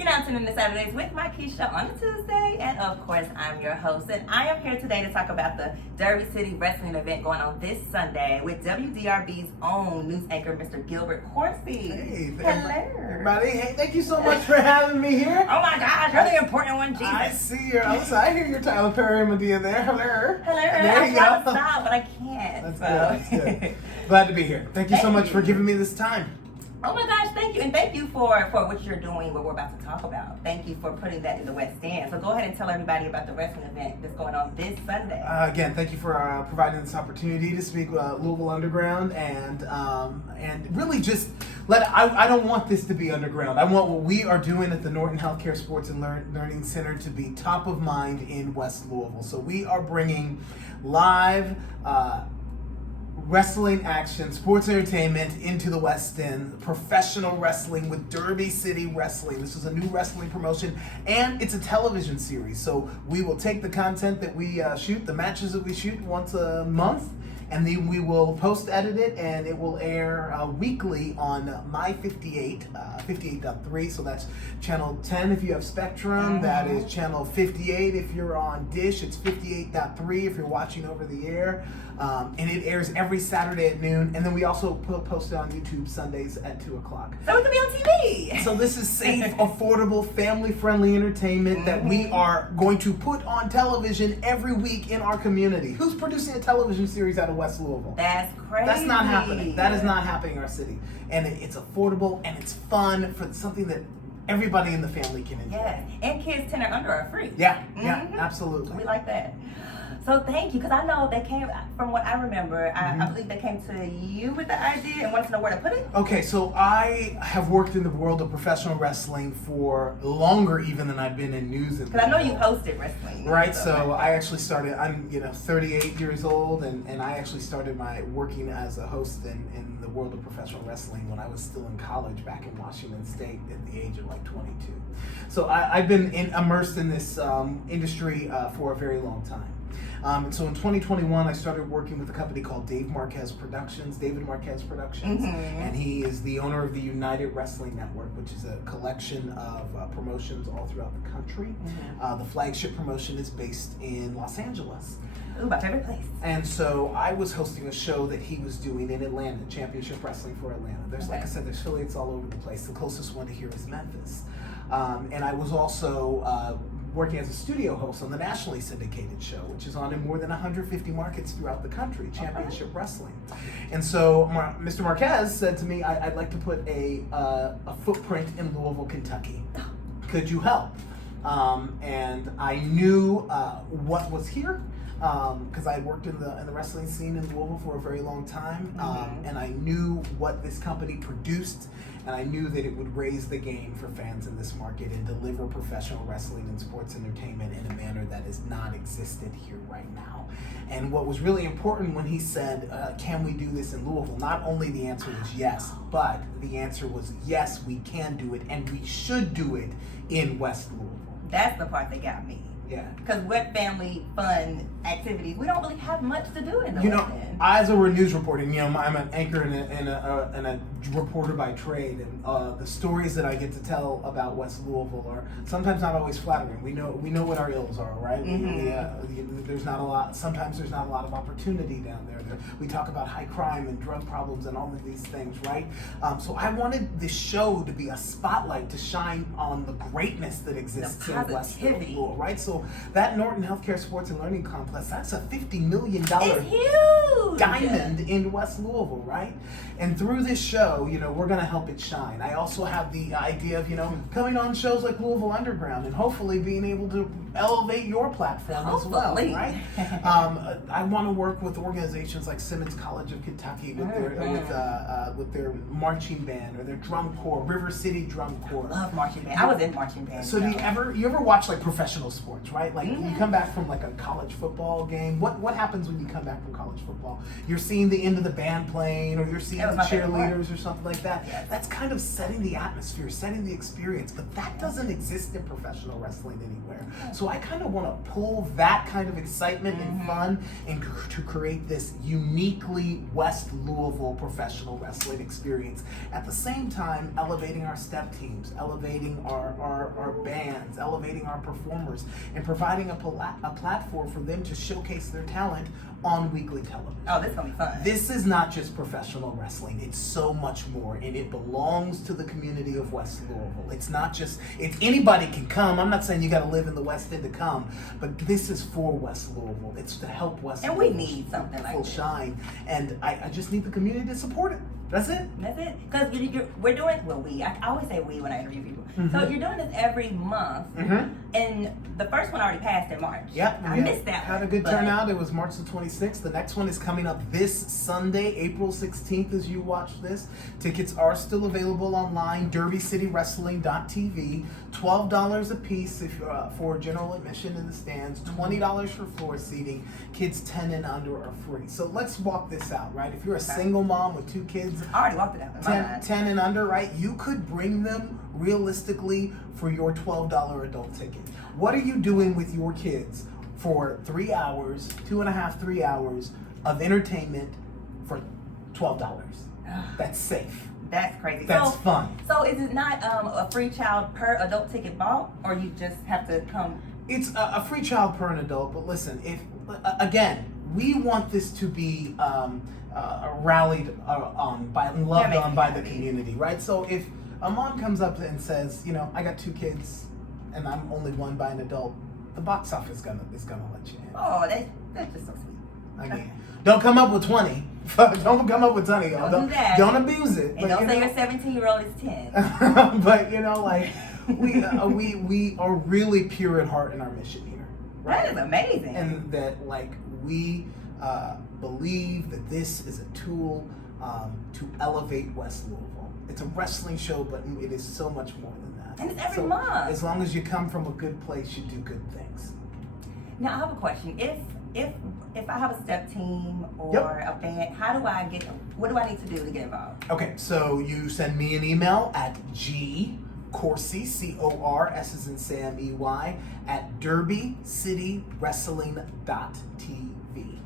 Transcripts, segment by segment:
You're now tuning into Saturdays with Markeisha on a Tuesday, and of course, I'm your host, and I am here today to talk about the Derby City Wrestling event going on this Sunday with WDRB's own news anchor, Mr. Gilbert Corsey. Hey, hello, everybody. Hey, thank you so much for having me here. Oh my gosh, you're the important one, Jesus. I see your. I hear your Tyler Perry Medea there. Hello. There you go. I try to stop, but I can't. That's good. Glad to be here. Thank you so much for giving me this time. Oh my gosh, thank you. And thank you for what you're doing, what we're about to talk about. Thank you for putting that in the West End. So go ahead and tell everybody about the wrestling event that's going on this Sunday. Again, thank you for providing this opportunity to speak Louisville Underground and really just I don't want this to be underground. I want what we are doing at the Norton Healthcare Sports and Learning Center to be top of mind in West Louisville. So we are bringing live wrestling action, sports entertainment into the West End, professional wrestling with Derby City Wrestling. This is a new wrestling promotion, and it's a television series. So we will take the content that we shoot, the matches that we shoot once a month, and then we will post-edit it, and it will air weekly on My 58, 58.3, so that's channel 10 if you have Spectrum, that is channel 58 if you're on Dish, it's 58.3 if you're watching over the air, and it airs every Saturday at noon, and then we also post it on YouTube Sundays at 2 o'clock. So it can be on TV! So this is safe, affordable, family-friendly entertainment that we are going to put on television every week in our community. Who's producing a television series out of West Louisville? That's crazy. That's not happening. That is not happening in our city. And it's affordable and it's fun for something that everybody in the family can enjoy. Yeah, and kids 10 or under are free. Yeah, absolutely. We like that. So thank you, because I know they came, from what I remember, I believe they came to you with the idea and wanted to know where to put it. Okay, so I have worked in the world of professional wrestling for longer even than I've been in news. Because I know you hosted wrestling. Right, so I actually started, I'm 38 years old, and I actually started my working as a host in the world of professional wrestling when I was still in college back in Washington State at the age of 22. So I've been immersed in this industry for a very long time. So in 2021, I started working with a company called David Marquez Productions, and he is the owner of the United Wrestling Network, which is a collection of promotions all throughout the country. The flagship promotion is based in Los Angeles. Ooh, my favorite place. And so I was hosting a show that he was doing in Atlanta, Championship Wrestling for Atlanta. There's, like I said, there's affiliates all over the place. The closest one to here is Memphis. And I was also working as a studio host on the nationally syndicated show, which is on in more than 150 markets throughout the country, Championship Wrestling. And so Mr. Marquez said to me, I'd like to put a footprint in Louisville, Kentucky. Could you help? And I knew what was here, because I worked in the wrestling scene in Louisville for a very long time, and I knew what this company produced, and I knew that it would raise the game for fans in this market and deliver professional wrestling and sports entertainment in a manner that has not existed here right now. And what was really important when he said, can we do this in Louisville? Not only the answer was yes, but the answer was yes, we can do it, and we should do it in West Louisville. That's the part that got me. Yeah. Because what family fun activities, we don't really have much to do in the West End. As a news reporter, I'm an anchor and a reporter by trade, and the stories that I get to tell about West Louisville are sometimes not always flattering. We know what our ills are, right? There's not a lot. Sometimes there's not a lot of opportunity down there. We talk about high crime and drug problems and all of these things, right? So I wanted this show to be a spotlight to shine on the greatness that exists in West Louisville, right? So that Norton Healthcare Sports and Learning Complex, that's a $50 million diamond in West Louisville, right? And through this show, we're going to help it shine. I also have the idea of, coming on shows like Louisville Underground and hopefully being able to elevate your platform as well, right? I want to work with organizations like Simmons College of Kentucky with their marching band or their drum corps, River City Drum Corps. Love marching band. I was in marching band. So do you ever watch like professional sports, challenge, right? Like you come back from like a college football game. What happens when you come back from college football? You're seeing the end of the band playing, or you're seeing the cheerleaders or something like that. Yes. That's kind of setting the atmosphere, setting the experience, but that doesn't exist in professional wrestling anywhere. So I kind of want to pull that kind of excitement and fun and to create this uniquely West Louisville professional wrestling experience. At the same time, elevating our step teams, elevating our bands, elevating our performers, and providing a platform for them to showcase their talent on weekly television. Oh, this is gonna be fun. This is not just professional wrestling, it's so much more, and it belongs to the community of West Louisville. It's not just, anybody can come. I'm not saying you gotta live in the West End to come, but this is for West Louisville. It's to help West And Louisville we need something like this. shine, and I just need the community to support it. That's it. That's it. Because we're doing, well, I always say we when I interview people. So you're doing this every month. And the first one already passed in March. Yep. I missed that Had a good turnout. It was March the 26th. The next one is coming up this Sunday, April 16th, as you watch this. Tickets are still available online, derbycitywrestling.tv. $12 a piece for general admission in the stands, $20 for floor seating. Kids 10 and under are free. So let's walk this out, right? If you're a single mom with 2 kids, I already walked it out in my mind. 10 and under, right? You could bring them realistically for your $12 adult ticket. What are you doing with your kids for 3 hours, 2.5, 3 hours of entertainment for $12? That's safe. That's crazy. That's fun. So is it not a free child per adult ticket bought, or you just have to come? It's a free child per an adult, but listen, again, we want this to be rallied on by and loved on by the community, right? So if a mom comes up and says, I got 2 kids and I'm only one by an adult, the box office is gonna let you in. Oh, that's just so sweet. I mean, don't come up with 20. Don't come up with 20. Don't do that. Don't abuse it. And don't say your 17-year-old is 10. But like we are really pure at heart in our mission here. Right? That is amazing. And that like we believe that this is a tool to elevate West Louisville. It's a wrestling show, but it is so much more than that. And it's every month. As long as you come from a good place, you do good things. Now I have a question. If I have a step team or a band, what do I need to do to get involved? Okay, so you send me an email at Corsey, C-O-R-S as in Sam, E-Y, at derbycitywrestling.tv.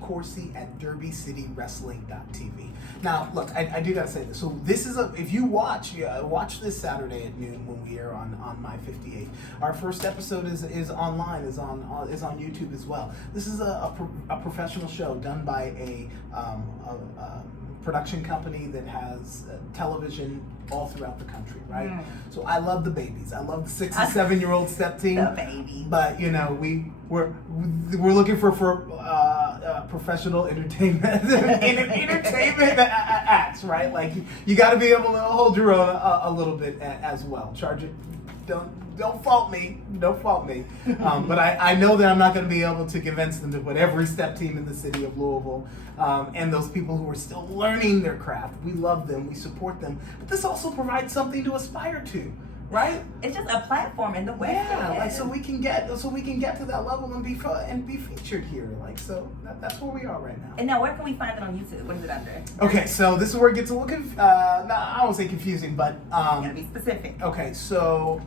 Corsey at derbycitywrestling.tv. Now, look, I do gotta say this. So this is if you watch this Saturday at noon when we are on My 58. Our first episode is online, is on YouTube as well. This is a professional show done by a production company that has television all throughout the country, right? So I love the babies. I love the 6 and 7-year-old step team. The baby. But we're looking for professional entertainment entertainment acts, right? Like you got to be able to hold your own a little bit as well. Charge it. Don't fault me. But I know that I'm not going to be able to convince them to put every step team in the city of Louisville, and those people who are still learning their craft. We love them. We support them. But this also provides something to aspire to, right? It's just a platform in the West End. Yeah, like so we can get to that level and be featured here. Like that's where we are right now. And now, where can we find it on YouTube? What is it under? Okay, so this is where it gets a little I won't say confusing, but you gotta be specific. Okay, so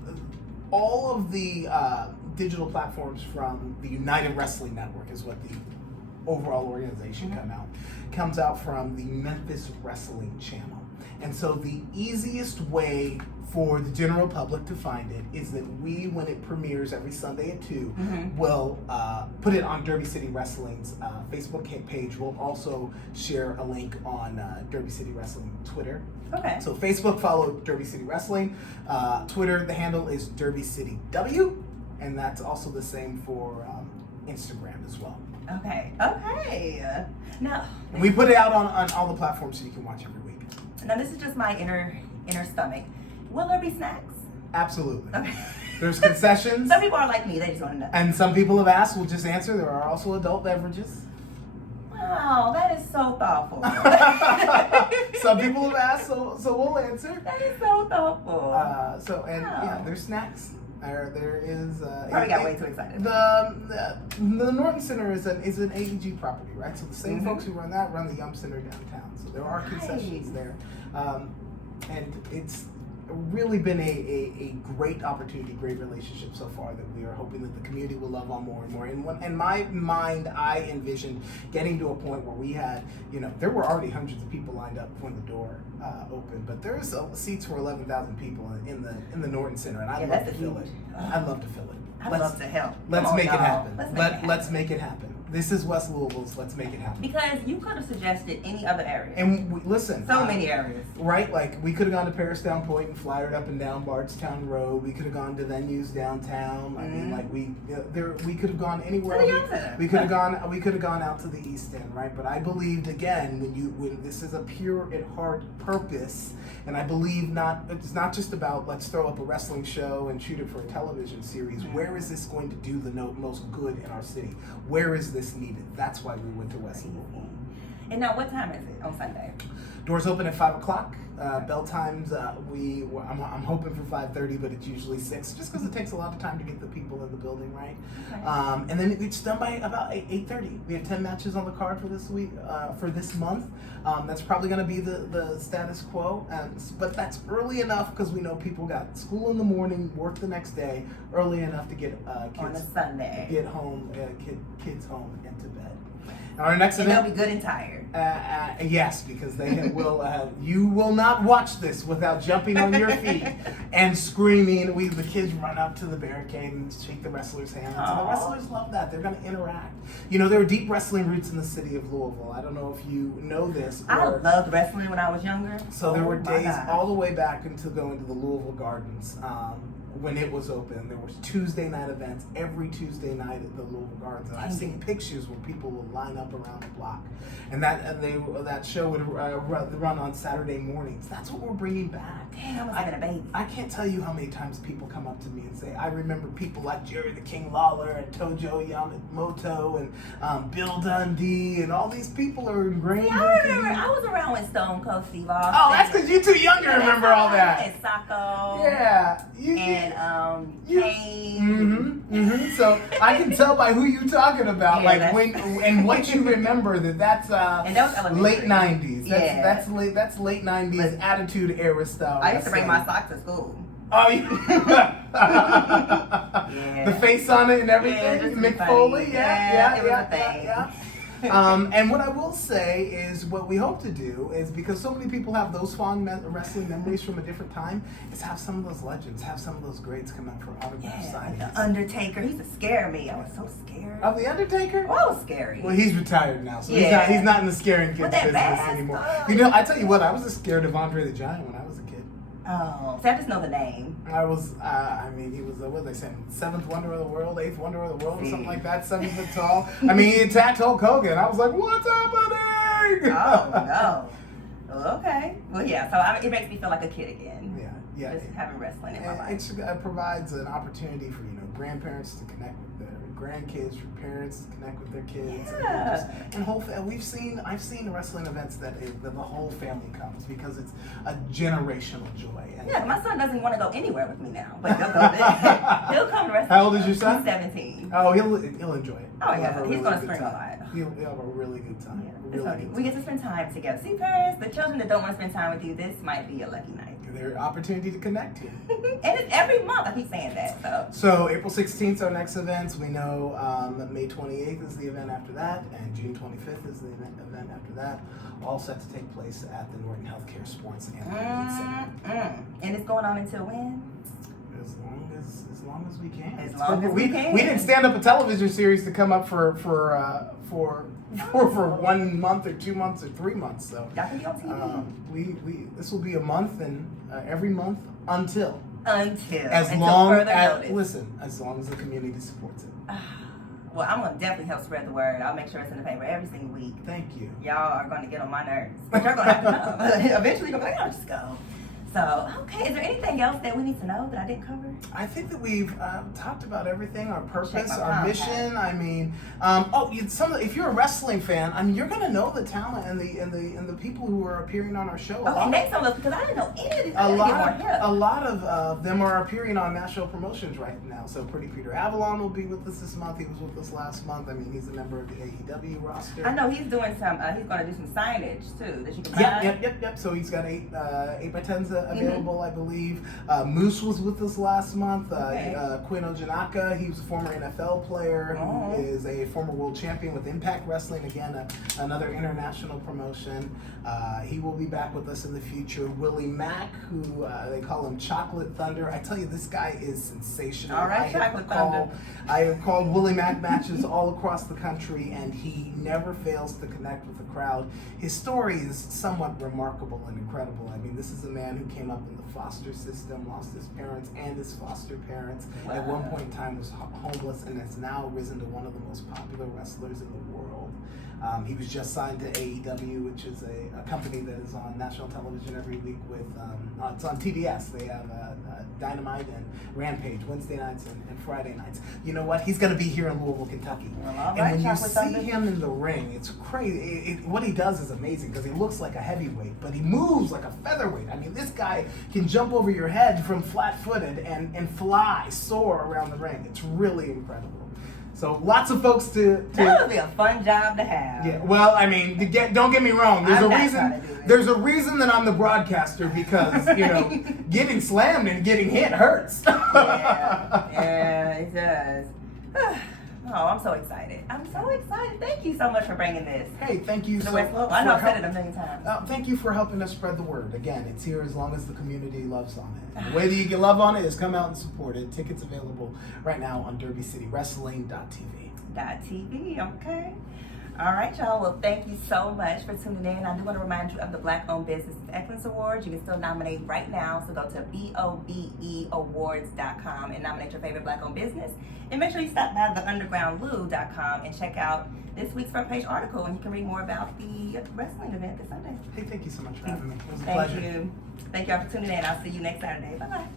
all of the digital platforms from the United Wrestling Network is what the overall organization comes out from the Memphis Wrestling Channel. And so the easiest way for the general public to find it is that when it premieres every Sunday at 2, we'll put it on Derby City Wrestling's Facebook page. We'll also share a link on Derby City Wrestling Twitter. Okay. So Facebook, follow Derby City Wrestling. Twitter, the handle is Derby City W, and that's also the same for Instagram as well. Okay. Now we put it out on all the platforms so you can watch every week. Now this is just my inner stomach. Will there be snacks? Absolutely. Okay. There's concessions. Some people are like me; they just want to know. And some people have asked. We'll just answer. There are also adult beverages. Wow, that is so thoughtful. Some people have asked, so we'll answer. That is so thoughtful. Yeah, there's snacks. There is. Probably got way too excited. The Norton Center is an AEG property, right? So the same folks who run that run the Yum Center downtown. So there are concessions there, and it's really been a great opportunity, great relationship so far that we are hoping that the community will love on more and more. In my mind, I envisioned getting to a point where we had, there were already hundreds of people lined up when the door opened, but there's seats for 11,000 people in the Norton Center, and I'd love to fill it. I'd love to fill it. I'd love to help. Let's make it happen. Let's make it happen. This is West Louisville's. Let's make it happen. Because you could have suggested any other area. And listen. So many areas. Right? Like, we could have gone to Parisstown Point and flyered up and down Bardstown Road. We could have gone to venues downtown. I mean, like, we could have gone anywhere. We could have gone out to the East End, right? But I believed, again, when this is a pure at heart purpose, and I believe it's not just about let's throw up a wrestling show and shoot it for a television series. Where is this going to do the most good in our city? Where is this needed? That's why we went to West Louisville. And now, what time is it on Sunday? Doors open at 5 o'clock. Bell times, I'm hoping for 5:30, but it's usually 6, just because it takes a lot of time to get the people in the building, right? Okay. And then it's done by about 8:30. We have 10 matches on the card for this week, for this month. That's probably going to be the status quo, but that's early enough because we know people got school in the morning, work the next day, early enough to get kids on a Sunday, get home, kids home and to bed. Our next event, they'll be good and tired. Yes, because they will. You will not watch this without jumping on your feet and screaming. The kids run up to the barricade and shake the wrestlers' hands. And the wrestlers love that. They're going to interact. There are deep wrestling roots in the city of Louisville. I don't know if you know this. I loved wrestling when I was younger. So there were days all the way back into going to the Louisville Gardens. When it was open, there was Tuesday night events every Tuesday night at the Louisville Gardens, and I've seen pictures where people would line up around the block, and that show would run on Saturday mornings. That's what we're bringing back. Dang, I was having a baby. I can't tell you how many times people come up to me and say, "I remember people like Jerry the King Lawler and Tojo Yamamoto and Bill Dundee, and all these people are ingrained." Yeah, I remember. I was around when Stone Cold Steve Austin. Oh, that's because you're too young to remember all that. And Sacco. Yeah. Kane. So I can tell by who you're talking about, and what you remember that's late '90s. That's late '90s attitude era style. I used to bring my sock to school. Oh, the face on it and everything. Mick Foley, yeah. And what I will say is what we hope to do is, because so many people have those fond wrestling memories from a different time, is have some of those legends, have some of those greats come out for autograph signings. The Undertaker, he used to scare me. I was so scared. Of the Undertaker? Oh, it was scary. Well, he's retired now, so he's not in the scaring kids business anymore. I tell you what, I was scared of Andre the Giant when I was a kid. Oh, so I just know the name. He was, what did they say, 7th wonder of the world, 8th wonder of the world, or something like that, 7 foot tall. He attacked Hulk Hogan. I was like, what's happening? Oh, no. Okay. Well, yeah, so it makes me feel like a kid again. Yeah. Just having wrestling in my life. It provides an opportunity for, grandparents to connect with their grandkids, for parents to connect with their kids. Yeah. And I've seen wrestling events that the whole family comes, because it's a generational joy. And my son doesn't want to go anywhere with me now, but he'll go there. He'll come to wrestling. How old is your son? He's 17. Oh, he'll enjoy it. Oh, yeah. He's going to scream a lot. He'll have a really good time. Yeah, we get to spend time together. See, parents, the children that don't want to spend time with you, this might be a lucky night. Their opportunity to connect here. And it's every month. I keep saying that. So April 16th is our next events. We know May 28th is the event after that, and June 25th is the event after that. All set to take place at the Norton Healthcare Sports and Learning Center. And it's going on until when? As long as we can. As long as we can. We didn't stand up a television series to come up for 1 month or 2 months or 3 months. So y'all can be on TV. This will be a month, and every month until as until long further as notice. as long as the community supports it. Well, I'm gonna definitely help spread the word. I'll make sure it's in the paper every single week. Thank you. Y'all are gonna get on my nerves, but you're gonna have to come. Eventually, you're gonna be like, I'll just go. So, okay, is there anything else that we need to know that I didn't cover? I think that we've talked about everything. Our purpose, Check my our contact. mission. I mean, if you're a wrestling fan, I mean, you're gonna know the talent and the people who are appearing on our show. Okay, name some of those because I didn't know any of these. I gotta get more help. A lot of them are appearing on national promotions right now. So Pretty Peter Avalon will be with us this month. He was with us last month. I mean, he's a member of the AEW roster. I know he's doing some. He's going to do some signage too that you can buy. Yep. So he's got 8x10s available, I believe. Moose was with us last month. Quinn Ojanaka, he was a former NFL player who is a former world champion with Impact Wrestling. Again, another international promotion. He will be back with us in the future. Willie Mack, who they call him Chocolate Thunder. I tell you, this guy is sensational. All right, Chocolate Thunder. I have called Willie Mack matches all across the country, and he never fails to connect with the crowd. His story is somewhat remarkable and incredible. I mean, this is a man who came up in the foster system, lost his parents and his foster parents. Wow. At one point in time was homeless, and has now risen to one of the most popular wrestlers in the world. He was just signed to AEW, which is a company that is on national television every week with, it's on TBS. They have Dynamite and Rampage Wednesday nights and Friday nights. You know what? He's going to be here in Louisville, Kentucky. Well, all and right, when you Chocolate see Thunder. him in the ring, it's crazy. What he does is amazing because he looks like a heavyweight, but he moves like a featherweight. I mean, this guy can jump over your head from flat-footed and fly, soar around the ring. It's really incredible. So lots of folks to That would be a fun job to have. yeah, well, I mean, don't get me wrong. I'm not trying to do it. There's a reason that I'm the broadcaster because getting slammed and getting hit hurts. Yeah, it does. Oh, I'm so excited. I'm so excited. Thank you so much for bringing this. Hey, thank you To so West much. Louisville. I know I've said it a million times. Thank you for helping us spread the word. Again, it's here as long as the community loves on it. And the way that you get love on it is come out and support it. Tickets available right now on DerbyCityWrestling.tv. .tv, okay. All right, y'all. Well, thank you so much for tuning in. I do want to remind you of the Black-Owned Business Excellence Awards. You can still nominate right now. So go to BOBEawards.com and nominate your favorite Black-owned business. And make sure you stop by theundergroundlou.com and check out this week's front page article, and you can read more about the wrestling event this Sunday. Hey, thank you so much for having me. It was a Thank pleasure. you. Thank y'all for tuning in. I'll see you next Saturday. Bye-bye.